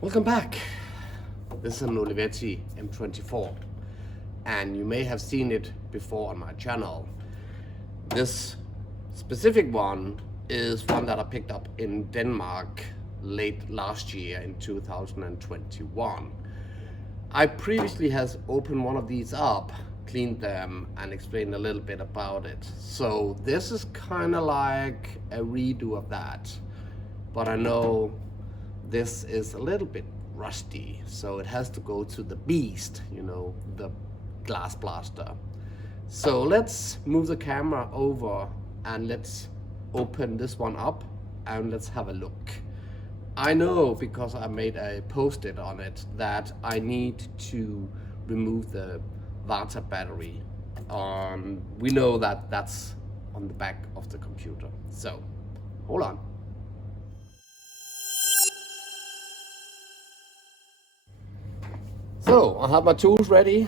Welcome back. This is an Olivetti M24 and you may have seen it before on my channel. This specific one is one that I picked up in Denmark late last year in 2021. I previously has opened one of these up, cleaned them and explained a little bit about it. So this is kind of like a redo of that, but I know this is a little bit rusty, so it has to go to the beast, you know, the glass blaster. So let's move the camera over and let's open this one up and let's have a look. I know, because I made a post-it on it, that I need to remove the Vata battery. We know that that's on the back of the computer, so hold on. So I have my tools ready,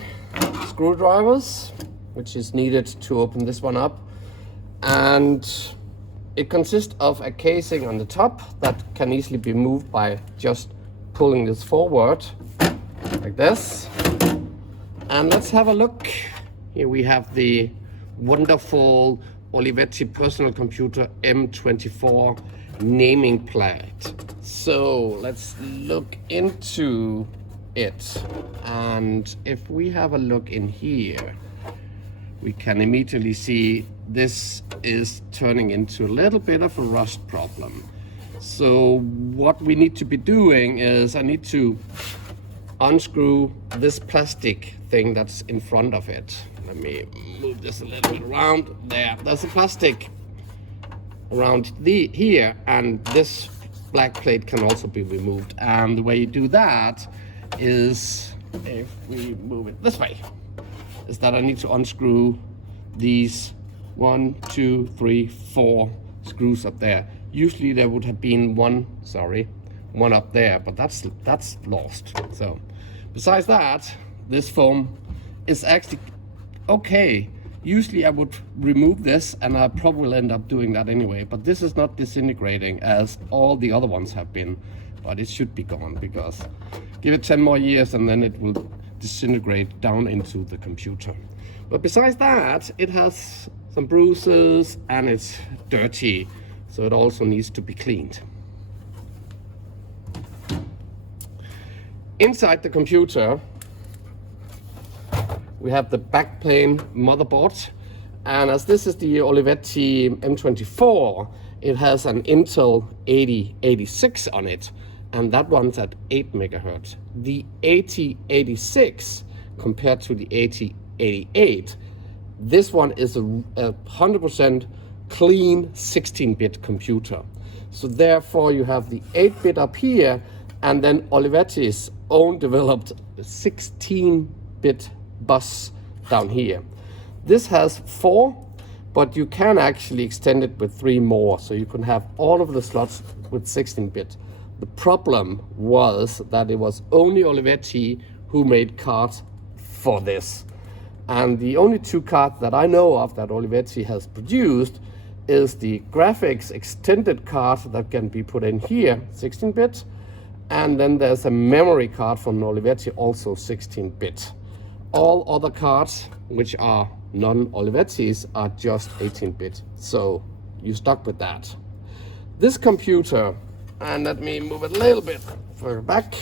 screwdrivers, which is needed to open this one up, and it consists of a casing on the top that can easily be moved by just pulling this forward like this. And let's have a look. Here we have the wonderful Olivetti personal computer M24 naming plate. So let's look into it, and if we have a look in here, we can immediately see this is turning into a little bit of a rust problem. So what we need to be doing is I need to unscrew this plastic thing that's in front of it. Let me move this a little bit around. There's a plastic around here, and this black plate can also be removed. And the way you do that is, if we move it this way, is that I need to unscrew these 1, 2, 3, 4 screws up there. Usually there would have been one up there, but that's lost. So besides that, this foam is actually okay. Usually I would remove this, and I probably will end up doing that anyway, but this is not disintegrating as all the other ones have been. But it should be gone, because give it 10 more years and then it will disintegrate down into the computer. But besides that, it has some bruises and it's dirty, so it also needs to be cleaned. Inside the computer, we have the backplane motherboard, and as this is the Olivetti M24, it has an Intel 8086 on it, and that one's at 8 megahertz. The 8086 compared to the 8088, this one is a 100% clean 16-bit computer. So therefore you have the 8-bit up here, and then Olivetti's own developed 16-bit bus down here. This has 4, but you can actually extend it with 3 more, so you can have all of the slots with 16-bit. The problem was that it was only Olivetti who made cards for this. And the only 2 cards that I know of that Olivetti has produced is the graphics extended card that can be put in here, 16-bit, and then there's a memory card from Olivetti, also 16-bit. All other cards, which are non-Olivetti's, are just 18-bit, so you're stuck with that. This computer, and let me move it a little bit further back,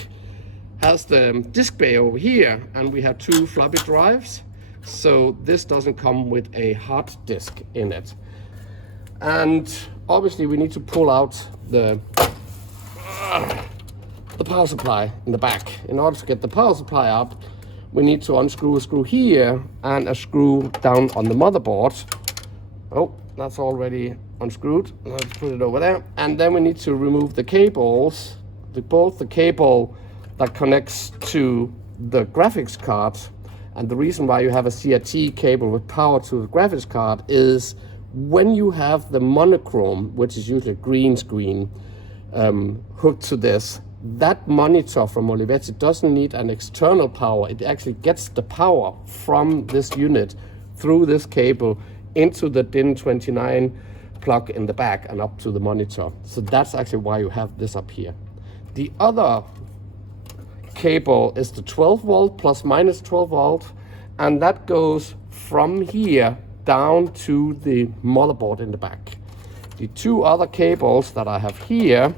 has the disk bay over here, and we have 2 floppy drives, so this doesn't come with a hard disk in it. And obviously we need to pull out the power supply in the back. In order to get the power supply up, we need to unscrew a screw here and a screw down on the motherboard. Oh, that's already unscrewed. Let's put it over there. And then we need to remove the cables, both the cable that connects to the graphics card, and the reason why you have a CRT cable with power to the graphics card is when you have the monochrome, which is usually a green screen, hooked to this, that monitor from Olivetti doesn't need an external power. It actually gets the power from this unit through this cable into the DIN29 plug in the back and up to the monitor. So that's actually why you have this up here. The other cable is the 12 volt plus minus 12 volt, and that goes from here down to the motherboard in the back. The two other cables that I have here,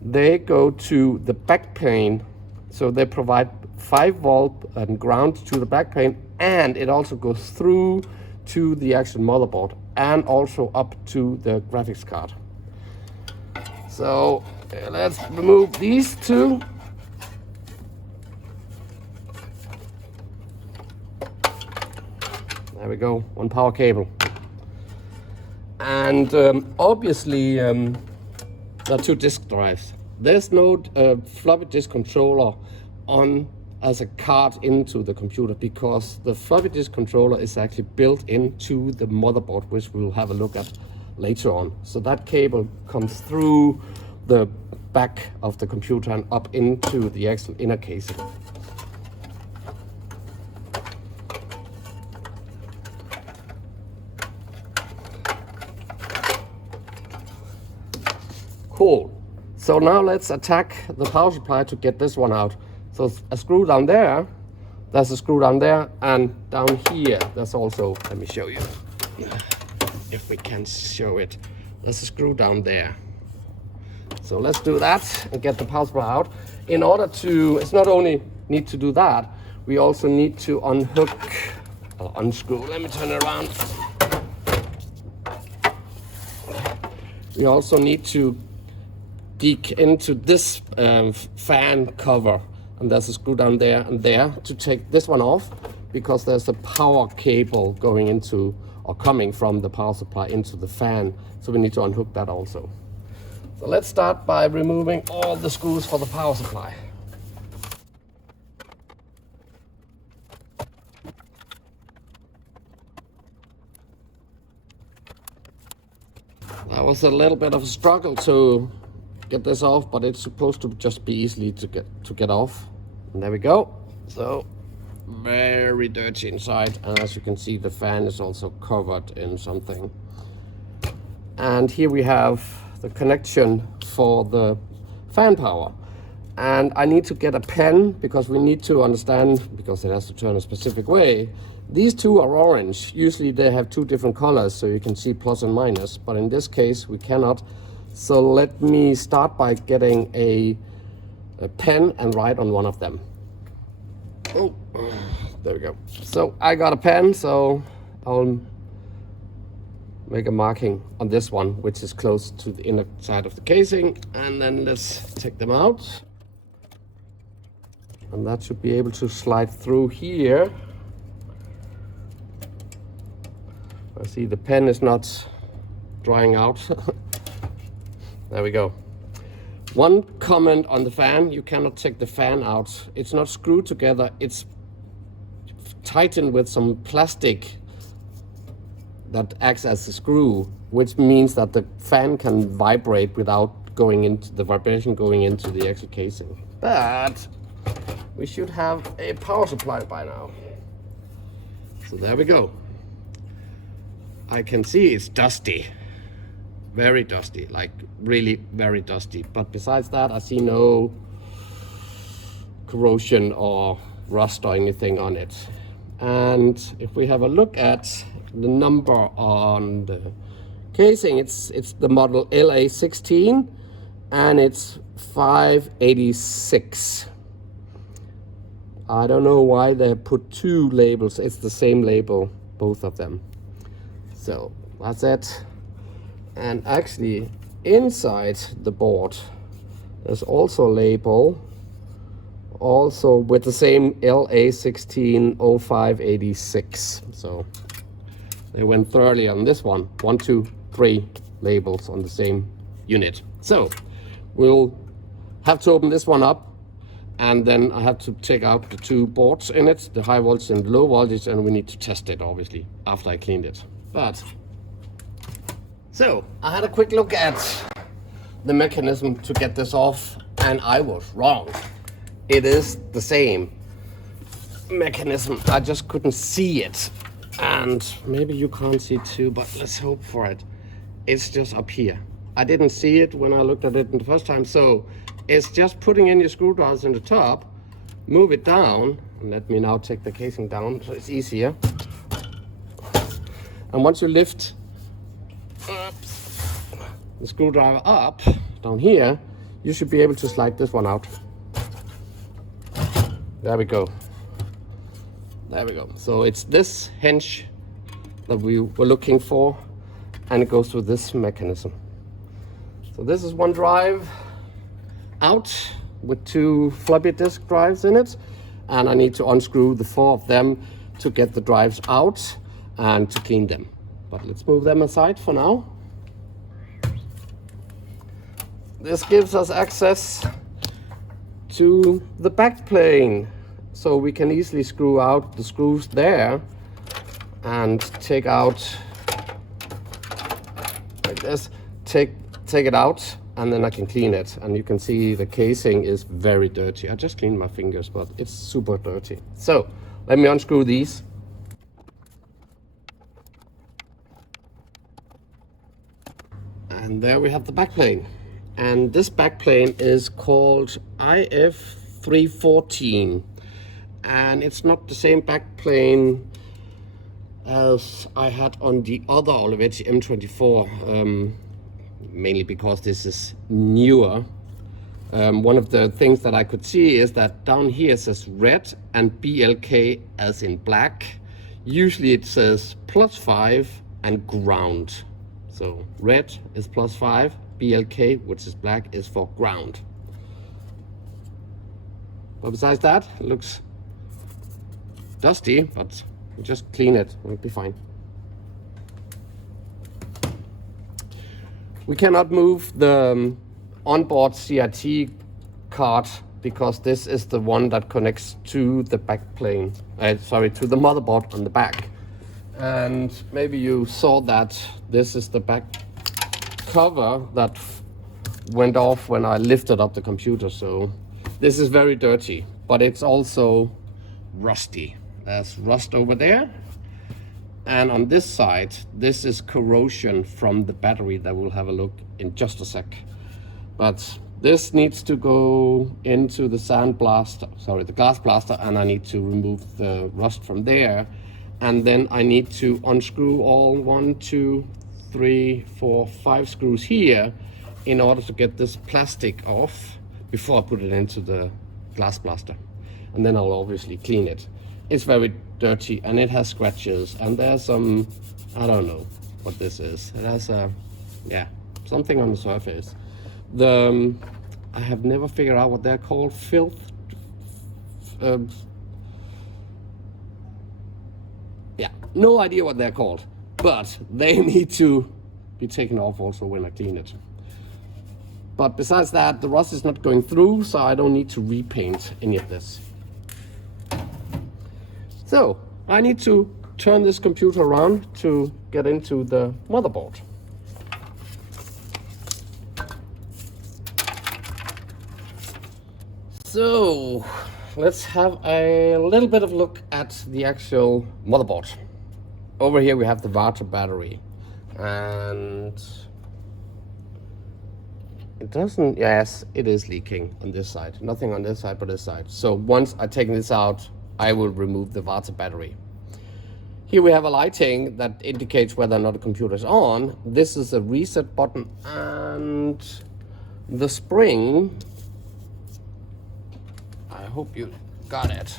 they go to the backplane, so they provide 5 volt and ground to the backplane, and it also goes through to the actual motherboard and also up to the graphics card. So let's remove these two. There we go, one power cable. And obviously there are two disk drives. There's no floppy disk controller on as a card into the computer, because the floppy disk controller is actually built into the motherboard, which we'll have a look at later on. So that cable comes through the back of the computer and up into the actual inner casing. Cool. So now let's attack the power supply to get this one out. So a screw down there, there's a screw down there, and down here there's also, let me show you if we can show it. There's a screw down there. So let's do that and get the power supply out. In order to, it's not only need to do that, we also need to unhook or unscrew. Let me turn it around. We also need to dig into this fan cover, and there's a screw down there and there to take this one off, because there's a power cable going into or coming from the power supply into the fan, so we need to unhook that also. So let's start by removing all the screws for the power supply. That was a little bit of a struggle to get this off, but it's supposed to just be easily to get off. And there we go. So very dirty inside, and as you can see, the fan is also covered in something. And here we have the connection for the fan power, and I need to get a pen because we need to understand, because it has to turn a specific way. These two are orange. Usually they have two different colors, so you can see plus and minus, but in this case we cannot. So let me start by getting a pen and write on one of them. Oh, there we go. So I got a pen, so I'll make a marking on this one, which is close to the inner side of the casing, and then let's take them out. And that should be able to slide through here. I see the pen is not drying out. There we go. One comment on the fan: you cannot take the fan out. It's not screwed together, it's tightened with some plastic that acts as a screw, which means that the fan can vibrate without going into the vibration going into the actual casing. But we should have a power supply by now. So there we go. I can see it's dusty, very dusty, like really very dusty. But besides that, I see no corrosion or rust or anything on it. And if we have a look at the number on the casing, it's the model LA16 and it's 586. I don't know why they put two labels. It's the same label, both of them. So that's it. And actually inside the board there's also a label, also with the same LA16 0586. So they went thoroughly on this one. 1, 2, 3 labels on the same unit. So we'll have to open this one up, and then I have to take out the two boards in it, the high voltage and the low voltage, and we need to test it obviously after I cleaned it. But so I had a quick look at the mechanism to get this off, and I was wrong. It is the same mechanism, I just couldn't see it. And maybe you can't see it too, but let's hope for it. It's just up here. I didn't see it when I looked at it the first time, so it's just putting in your screwdrivers in the top move it down, and let me now take the casing down so it's easier. And once you lift the screwdriver up down here, you should be able to slide this one out. There we go. There we go. So it's this hinge that we were looking for, and it goes through this mechanism. So this is one drive out with 2 floppy disk drives in it, and I need to unscrew the 4 of them to get the drives out and to clean them. But let's move them aside for now. This gives us access to the backplane, so we can easily screw out the screws there and take out like this, take it out, and then I can clean it. And you can see the casing is very dirty. I just cleaned my fingers, but it's super dirty. So let me unscrew these. And there we have the backplane. And this backplane is called IF314. And it's not the same backplane as I had on the other Olivetti M24, mainly because this is newer. One of the things that I could see is that down here it says red and BLK as in black. Usually it says +5 and ground. So red is +5, BLK, which is black, is for ground. But besides that, it looks dusty, but you just clean it, it'll be fine. We cannot move the onboard CRT card because this is the one that connects to the backplane, to the motherboard on the back. And maybe you saw that this is the back cover that went off when I lifted up the computer. So this is very dirty, but it's also rusty. There's rust over there. And on this side, this is corrosion from the battery that we'll have a look in just a sec. But this needs to go into the the glass blaster, and I need to remove the rust from there. And then I need to unscrew all 1, 2, 3, 4, 5 screws here in order to get this plastic off before I put it into the glass blaster. And then I'll obviously clean it. It's very dirty and it has scratches, and there's some, I don't know what this is. It has something on the surface. I have never figured out what they're called. Filth. No idea what they're called, but they need to be taken off also when I clean it. But besides that, the rust is not going through, so I don't need to repaint any of this. So I need to turn this computer around to get into the motherboard. So let's have a little bit of a look at the actual motherboard. Over here we have the water battery, and it doesn't, yes, it is leaking on this side. Nothing on this side but this side. So once I take this out, I will remove the water battery. Here we have a lighting that indicates whether or not the computer is on. This is a reset button, and the spring, I hope you got it.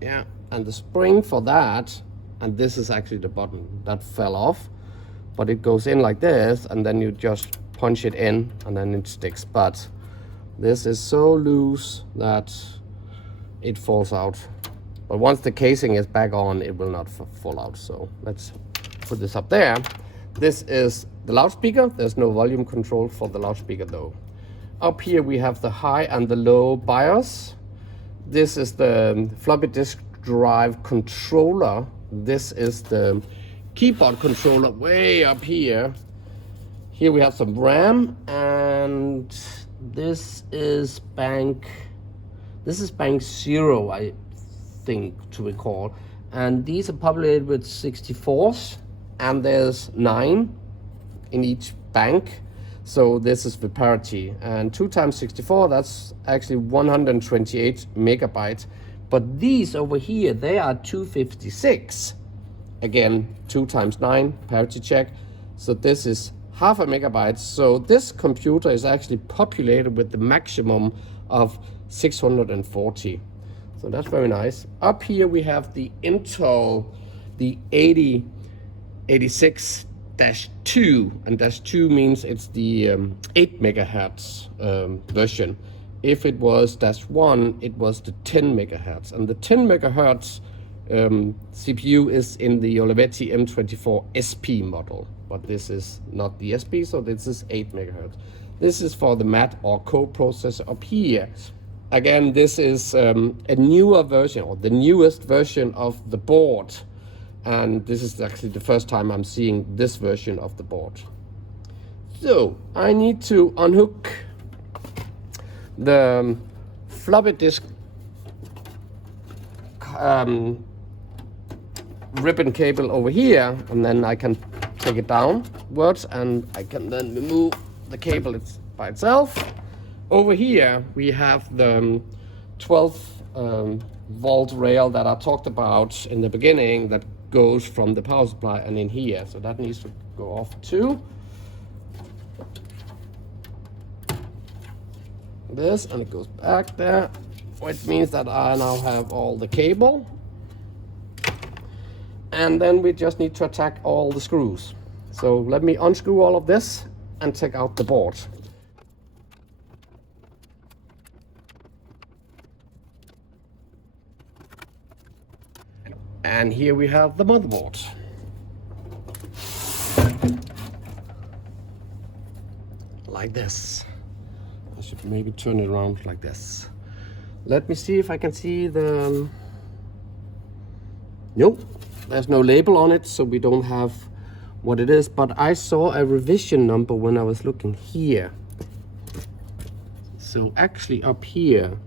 Yeah, and the spring for that, and this is actually the button that fell off, but it goes in like this, and then you just punch it in and then it sticks. But this is so loose that it falls out. But once the casing is back on, it will not fall out. So let's put this up there. This is the loudspeaker. There's no volume control for the loudspeaker though. Up here we have the high and the low BIOS. This is the floppy disk drive controller. This is the keyboard controller way up here. Here we have some RAM, and this is bank 0, I think, to recall. And these are populated with 64s, and there's 9 in each bank. So this is the parity, and 2 times 64, that's actually 128 megabytes. But these over here, they are 256. Again, 2 times 9, parity check. So this is half a megabyte. So this computer is actually populated with the maximum of 640. So that's very nice. Up here we have the Intel, the 8086-2, and -2 means it's the 8 megahertz version. If it was -1, it was the 10 megahertz, and the 10 megahertz CPU is in the Olivetti M24 SP model, but this is not the SP, so this is 8 megahertz. This is for the mat or co-processor up here. Again, this is a newer version, or the newest version of the board. And this is actually the first time I'm seeing this version of the board. So I need to unhook the floppy disk ribbon cable over here, and then I can take it downwards, and I can then remove the cable by itself. Over here we have the 12 volt rail that I talked about in the beginning that goes from the power supply and in here, so that needs to go off too. This, and it goes back there, which means that I now have all the cable. And then we just need to attack all the screws. So let me unscrew all of this and take out the board. And here we have the motherboard. Like this. I should maybe turn it around like this. Let me see if I can see the... Nope, there's no label on it, so we don't have what it is, but I saw a revision number when I was looking here. So actually up here,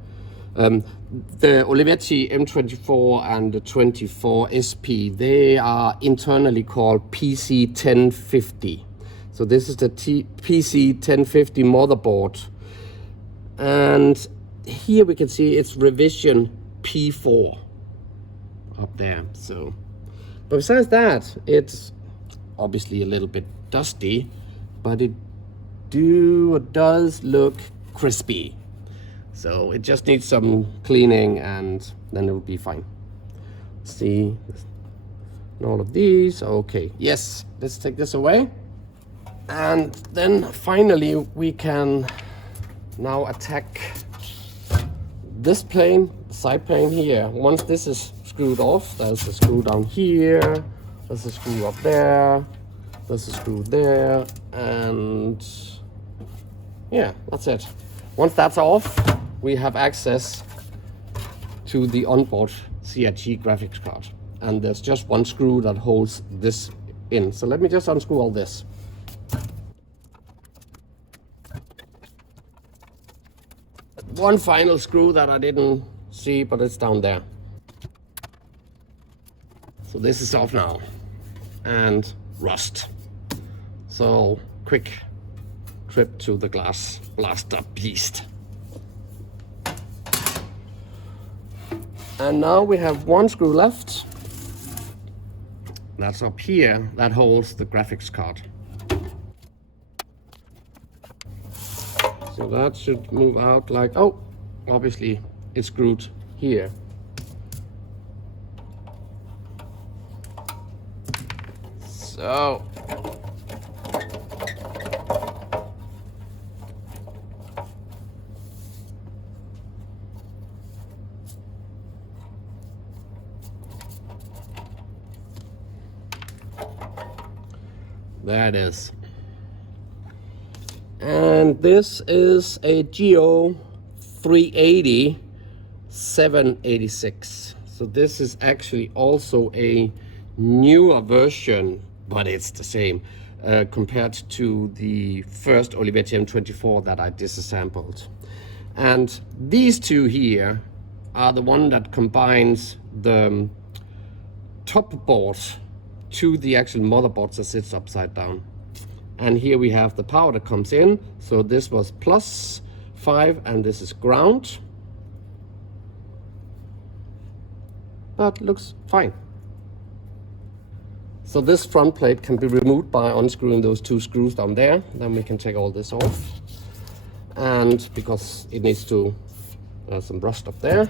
the Olivetti M24 and the 24 SP, they are internally called PC 1050. So this is the PC 1050 motherboard. And here we can see it's revision P4 up there. So, but besides that, it's obviously a little bit dusty, but it does look crispy. So it just needs some cleaning, and then it will be fine. Let's see, and all of these. Okay, yes, let's take this away. And then finally we can now attack this plane, side plane here. Once this is screwed off, there's a screw down here, there's a screw up there, there's a screw there, and yeah, that's it. Once that's off, we have access to the onboard CRT graphics card. And there's just one screw that holds this in. So let me just unscrew all this. One final screw that I didn't see, but it's down there. So this is off now. And rust. So quick trip to the glass blaster beast. And now we have one screw left. That's up here, that holds the graphics card. So that should move out like, oh, obviously it's screwed here. So there it is. And this is a Geo 380 786. So this is actually also a newer version, but it's the same compared to the first Olivetti M24 that I disassembled. And these two here are the one that combines the top board to the actual motherboard that sits upside down. And here we have the power that comes in. So this was +5 and this is ground. But looks fine. So this front plate can be removed by unscrewing those 2 screws down there. Then we can take all this off. And because it needs to, some rust up there.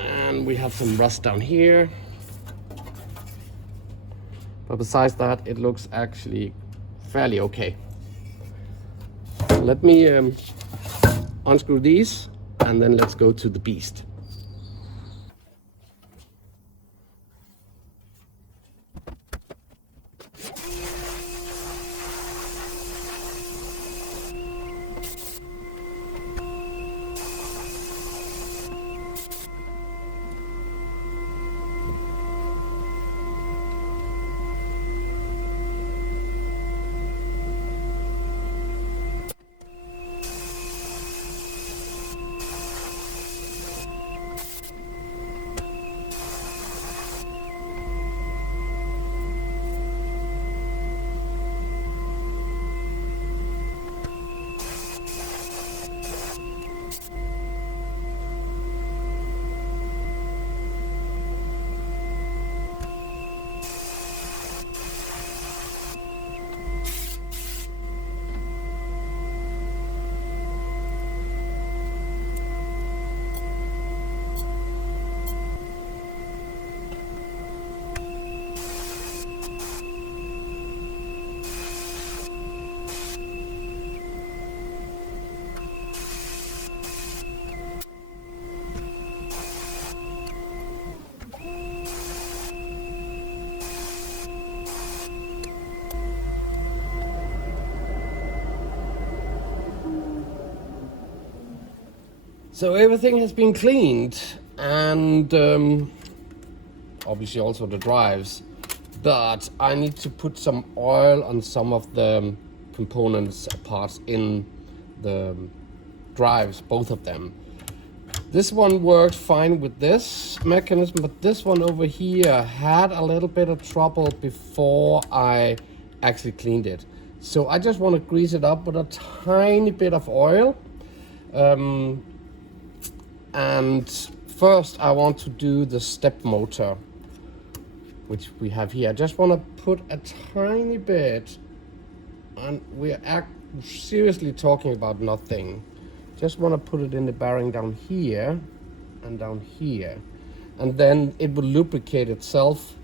And we have some rust down here. But besides that, it looks actually fairly okay. Let me unscrew these and then let's go to the beast. So everything has been cleaned, and obviously also the drives, but I need to put some oil on some of the components parts in the drives, both of them. This one worked fine with this mechanism, but this one over here had a little bit of trouble before I actually cleaned it. So I just want to grease it up with a tiny bit of oil. And first I want to do the step motor, which we have here. I just want to put a tiny bit, and we're seriously talking about nothing. Just want to put it in the bearing down here and down here. And then it will lubricate itself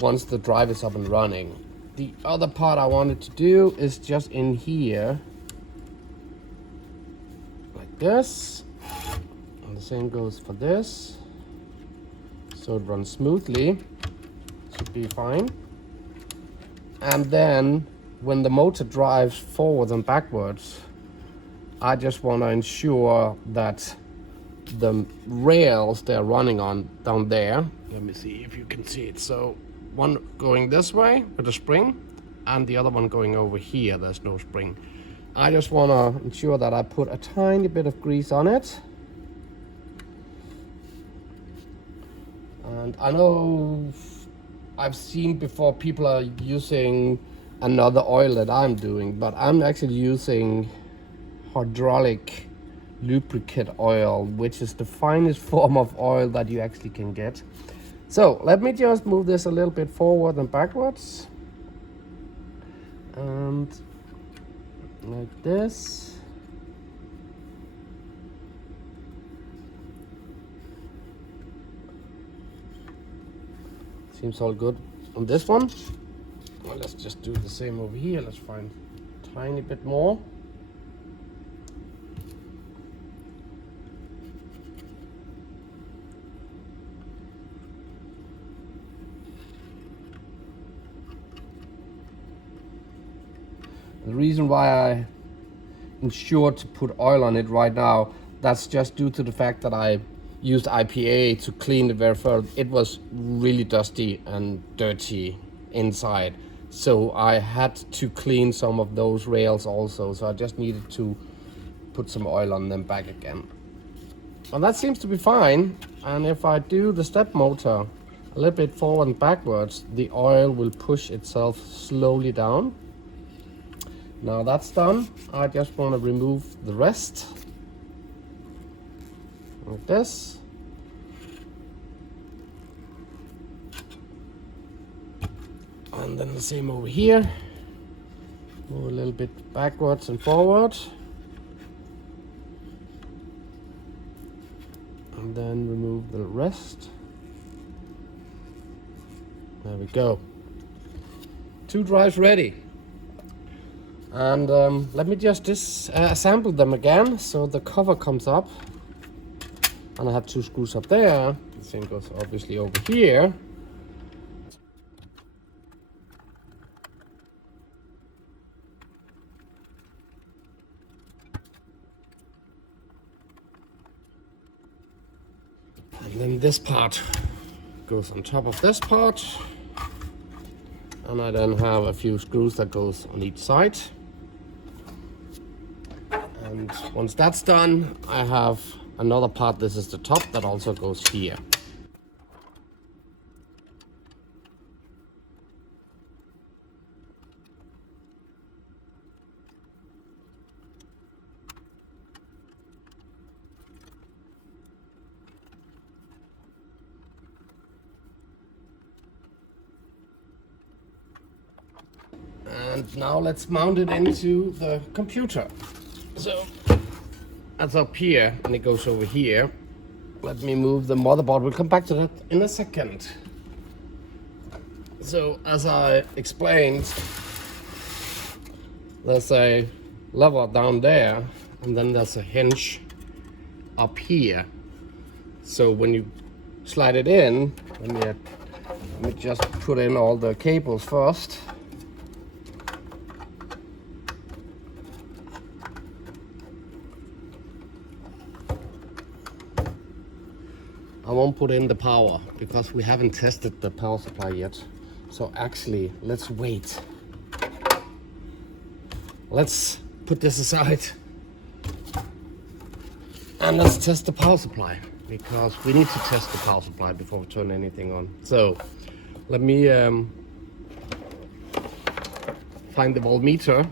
once the drive is up and running. The other part I wanted to do is just in here, like this. And the same goes for this. So it runs smoothly, should be fine. And then when the motor drives forwards and backwards, I just want to ensure that the rails they're running on down there, let me see if you can see it. So one going this way with a spring and the other one going over here, there's no spring. I just want to ensure that I put a tiny bit of grease on it. And I know I've seen before people are using another oil that I'm doing, but I'm actually using hydraulic lubricant oil, which is the finest form of oil that you actually can get. So let me just move this a little bit forward and backwards. And like this. Seems all good on this one. Well, let's just do the same over here. Let's find a tiny bit more. The reason why I ensured to put oil on it right now, that's just due to the fact that I used IPA to clean it very far. It was really dusty and dirty inside. So I had to clean some of those rails also. So I just needed to put some oil on them back again. And that seems to be fine. And if I do the step motor, a little bit forward and backwards, the oil will push itself slowly down. Now that's done, I just want to remove the rest, like this. And then the same over here. Move a little bit backwards and forward. And then remove the rest. There we go. 2 drives ready. And let me just disassemble them again so the cover comes up. And I have 2 screws up there. The same goes obviously over here. And then this part goes on top of this part. And I then have a few screws that goes on each side. And once that's done, I have another part, this is the top, that also goes here. And now let's mount it into the computer. So that's up here and it goes over here. Let me move the motherboard. We'll come back to that in a second. So as I explained, there's a lever down there and then there's a hinge up here. So when you slide it in, let me just put in all the cables first. I won't put in the power because we haven't tested the power supply yet. So actually, let's wait. Let's put this aside and let's test the power supply, because we need to test the power supply before we turn anything on. So let me find the voltmeter.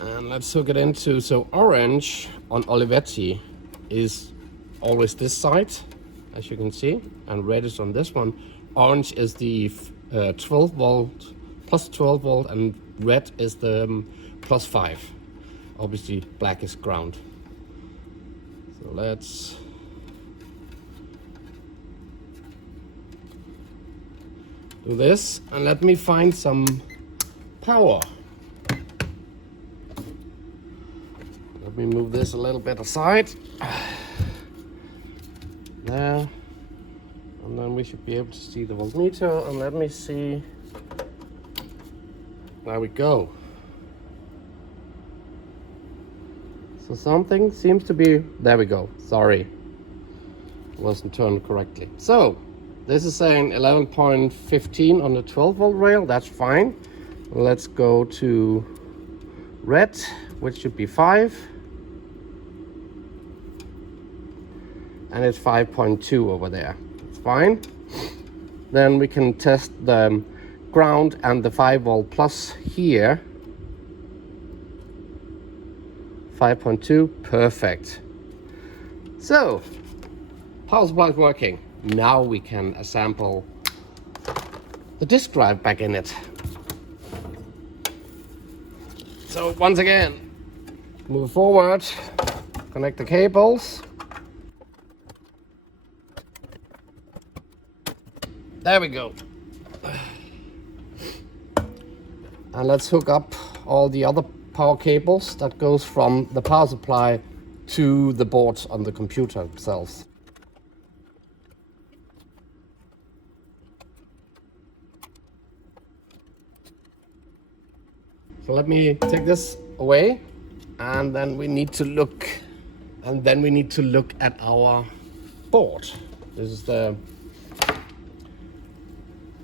And let's hook it into, so orange on Olivetti is always this side, as you can see, and red is on this one. Orange is the 12 volt, plus 12 volt, and red is the plus 5. Obviously black is ground. So let's do this, and let me find some power. Let me move this a little bit aside. There. And then we should be able to see the voltmeter. And let me see. There we go. So something seems to be, there we go. Sorry. It wasn't turned correctly. So this is saying 11.15 on the 12 volt rail. That's fine. Let's go to red, which should be 5. And it's 5.2 over there. It's fine. Then we can test the ground and the 5 volt plus here. 5.2, perfect. So, power supply is working. Now we can assemble the disk drive back in it. So once again, move forward, connect the cables. There we go. And let's hook up all the other power cables that goes from the power supply to the boards on the computer itself. So let me take this away, and then we need to look at our board. This is the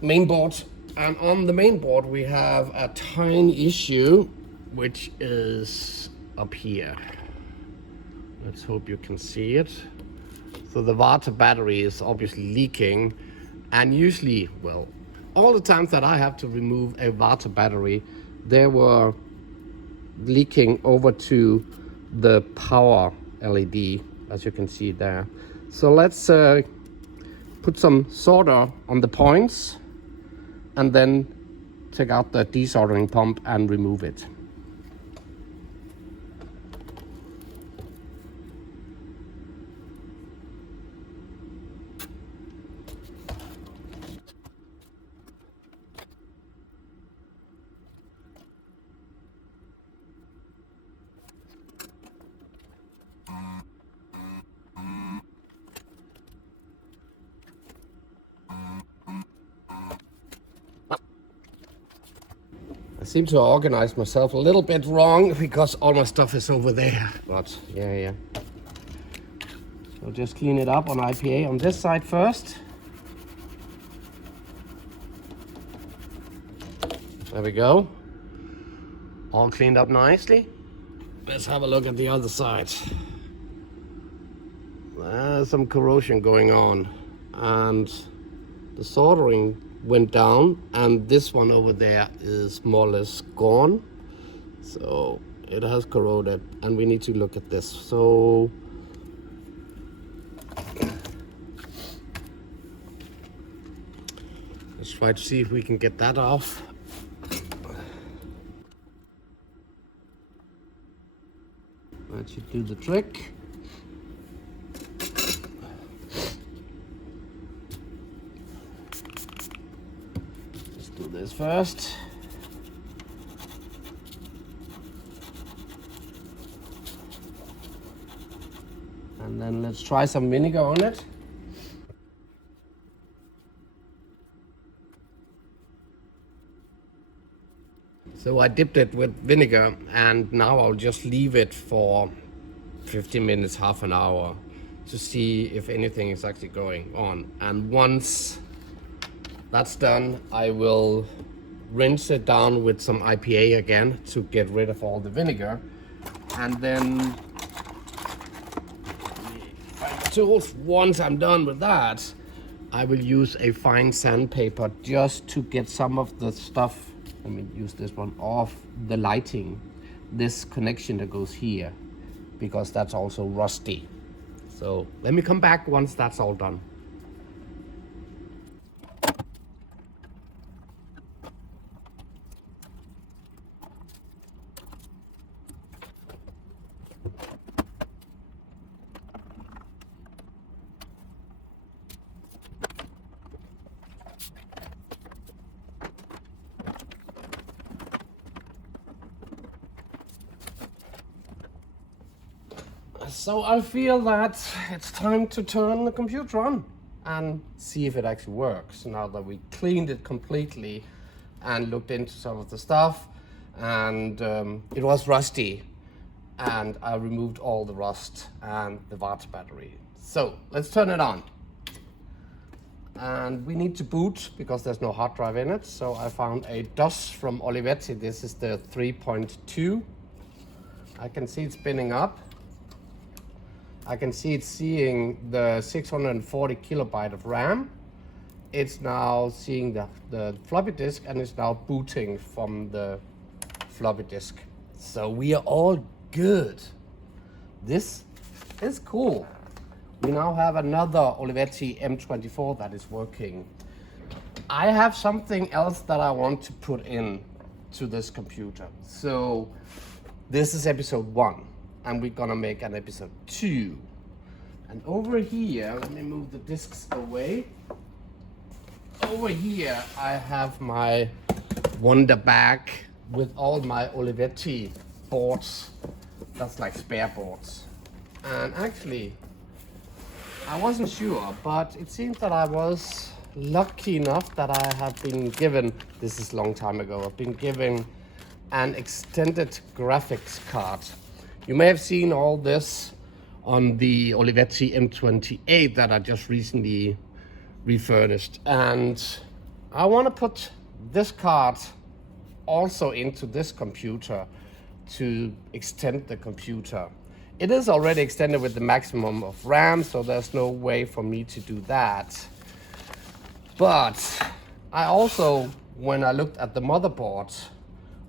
main board, and on the main board we have a tiny issue, which is up here. Let's hope you can see it. So the water battery is obviously leaking, and usually, well, all the times that I have to remove a water battery, they were leaking over to the power LED, as you can see there. So let's put some solder on the points and then take out the desoldering pump and remove it. I seem to organize myself a little bit wrong because all my stuff is over there, but yeah. So just clean it up on IPA on this side first. There we go. All cleaned up nicely. Let's have a look at the other side. There's some corrosion going on, and the soldering went down, and this one over there is more or less gone. So it has corroded, and we need to look at this. So let's try to see if we can get that off. That should do the trick. Let's do this first. And then let's try some vinegar on it. So I dipped it with vinegar, and now I'll just leave it for 15 minutes, half an hour, to see if anything is actually going on. And once that's done, I will rinse it down with some IPA again to get rid of all the vinegar. And then find the tools. Once I'm done with that, I will use a fine sandpaper just to get some of the stuff, let me use this one, off the lighting, this connection that goes here, because that's also rusty. So let me come back once that's all done. So I feel that it's time to turn the computer on and see if it actually works, now that we cleaned it completely and looked into some of the stuff, and it was rusty, and I removed all the rust and the water battery. So let's turn it on. And we need to boot because there's no hard drive in it. So I found a DOS from Olivetti. This is the 3.2. I can see it spinning up. I can see it seeing the 640 kilobyte of RAM. It's now seeing the floppy disk, and it's now booting from the floppy disk. So we are all good. This is cool. We now have another Olivetti M24 that is working. I have something else that I want to put in to this computer. So this is episode 1. And we're gonna make an episode 2. And over here, let me move the discs away. Over here, I have my Wonder bag with all my Olivetti boards. That's like spare boards. And actually, I wasn't sure, but it seems that I was lucky enough that I have been given, this is a long time ago, I've been given an extended graphics card. You may have seen all this on the Olivetti M28 that I just recently refurnished. And I want to put this card also into this computer to extend the computer. It is already extended with the maximum of RAM, so there's no way for me to do that. But I also, when I looked at the motherboard,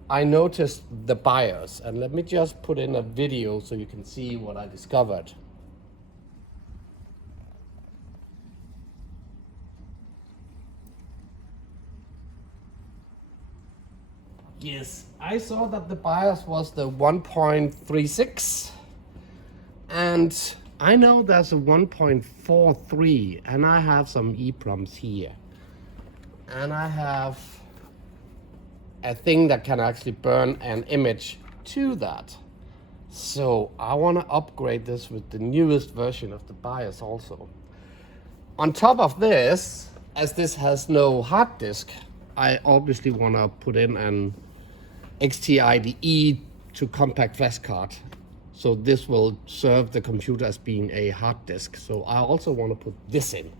I noticed the BIOS. And let me just put in a video so you can see what I discovered. Yes, I saw that the BIOS was the 1.36, and I know there's a 1.43, and I have some EEPROMs here. And I have a thing that can actually burn an image to that. So I want to upgrade this with the newest version of the BIOS also. On top of this, as this has no hard disk, I obviously want to put in an XT-IDE to compact flash card. So this will serve the computer as being a hard disk. So I also want to put this in.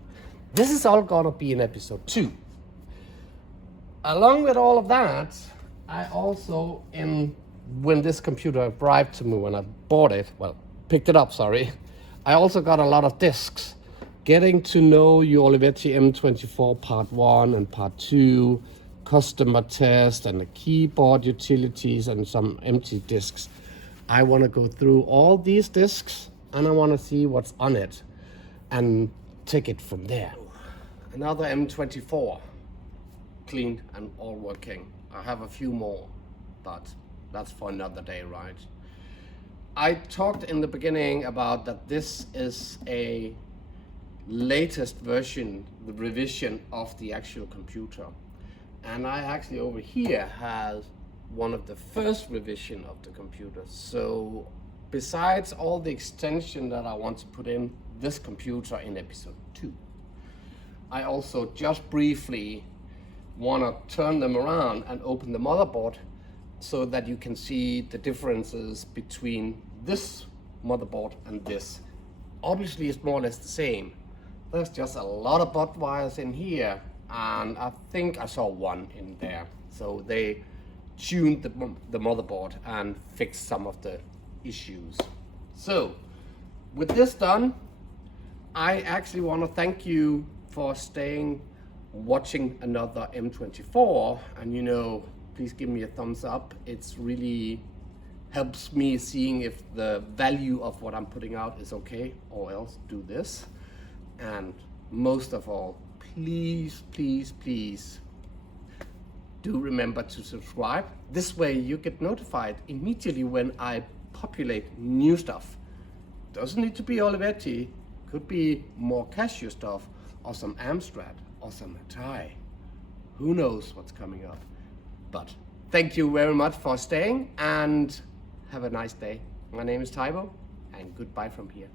This is all gonna be in episode 2. Along with all of that, I also, when this computer arrived to me, when I bought it, well, picked it up, sorry, I also got a lot of discs. Getting to know your Olivetti M24 part 1 and part 2, customer test and the keyboard utilities and some empty discs. I want to go through all these discs and I want to see what's on it and take it from there. Another M24, cleaned and all working. I have a few more, but that's for another day, right? I talked in the beginning about that this is a latest version, the revision of the actual computer. And I actually over here has one of the first revision of the computer. So besides all the extension that I want to put in this computer in episode 2, I also just briefly want to turn them around and open the motherboard so that you can see the differences between this motherboard and this. Obviously it's more or less the same. There's just a lot of butt wires in here, and I think I saw one in there. So they tuned the motherboard and fixed some of the issues. So with this done, I actually want to thank you for staying watching another M24, and you know, please give me a thumbs up. It's really helps me seeing if the value of what I'm putting out is okay, or else do this. And most of all, please, please, please do remember to subscribe. This way you get notified immediately when I populate new stuff. Doesn't need to be Olivetti, could be more Casio stuff, or some Amstrad, or some Atai. Who knows what's coming up. But thank you very much for staying, and have a nice day. My name is Tybo, and goodbye from here.